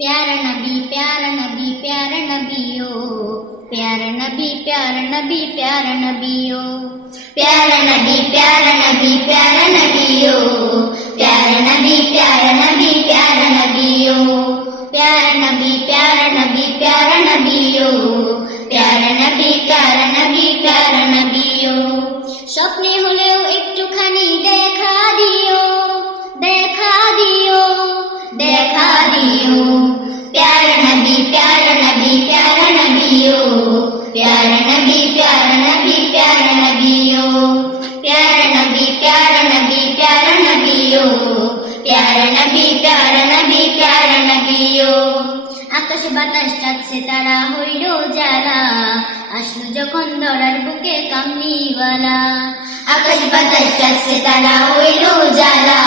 प्यारा नबी प्यारा नबी प्यारा नबियो प्यारा नबी प्यारा नबी प्यारा नबियो प्यारा नबी प्यारा नबी प्यारा नबियो प्यारा नबी प्यारा नबी प्यारा नबियो प्यारा नबी प्यारा नबी प्यारा नबियो प्यारा नबी प्यारा नबी प्यारा नबियो স্বপ্নে হলেও একটুখানি দেখা দিও দেখা দিও দেখা দিও प्यारा नबी प्यारा नबी प्यारा नबियो प्यारा नबी प्यारा नबी प्यारा नबियो प्यारा नबी प्यारा नबी प्यारा नबियो प्यारा नबी प्यारा नबी प्यारा नबियो আকাশ বাতাস চাঁদ সিতারা হইল যারা আসলো যখন ধরার বুকে কামলিওয়ালা আকাশ বাতাস চাঁদ সিতারা হইল যারা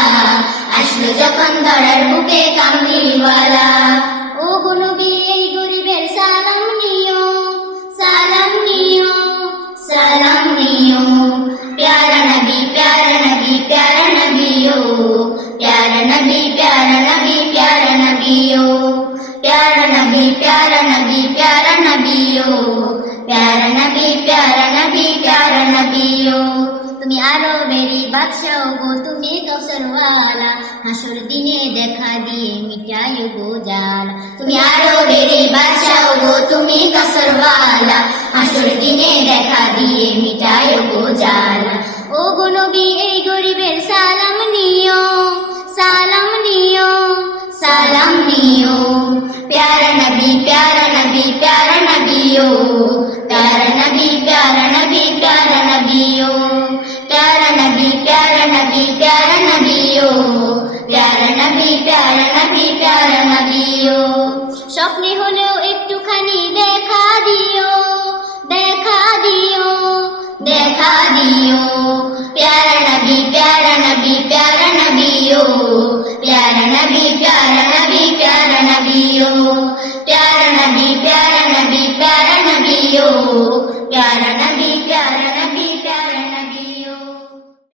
আসলো যখন ধরার বুকে কামলিওয়ালা ও গো নবী এই গরিবের সালাম নিও সালাম নিও সালাম নিও प्यारा नबी प्यारा नबी प्यारा नबियो प्यारा नबी प्यारा नबी प्यारा नबियो प्यारा नबी प्यारा नबी प्यारा नबियो प्यारा नबी प्यारा नबी प्यारा नबियो তুমি আরবেরই বাদশাহ গো তুমি কাউসারওয়ালা হাসর দিনে দেখা দিয়ে মিটাইও গো জালা তুমি আরবেরই বাদশাহ গো তুমি কাউসারওয়ালা হাসর দিনে দেখা দিয়ে মিটাইও গো জালা ও গো নবী এই গরিবের সালাম নিও সালাম নিও সালাম নিও प्यारा नबी प्यारा नबी प्यारा नबियो प्यारा नबी प्यारा नबी प्यारा नबियो प्यारा नबी प्यारा नबी प्यारा नबियो प्यारा नबी प्यारा नबी प्यारा नबियो স্বপ্নে হলেও একটুখানি দেখা দিও দেখা দিও দেখা দিও प्यारा नबी प्यारा नबी प्यारा नबियो प्यारा नबी प्यारा नबी प्यारा नबियो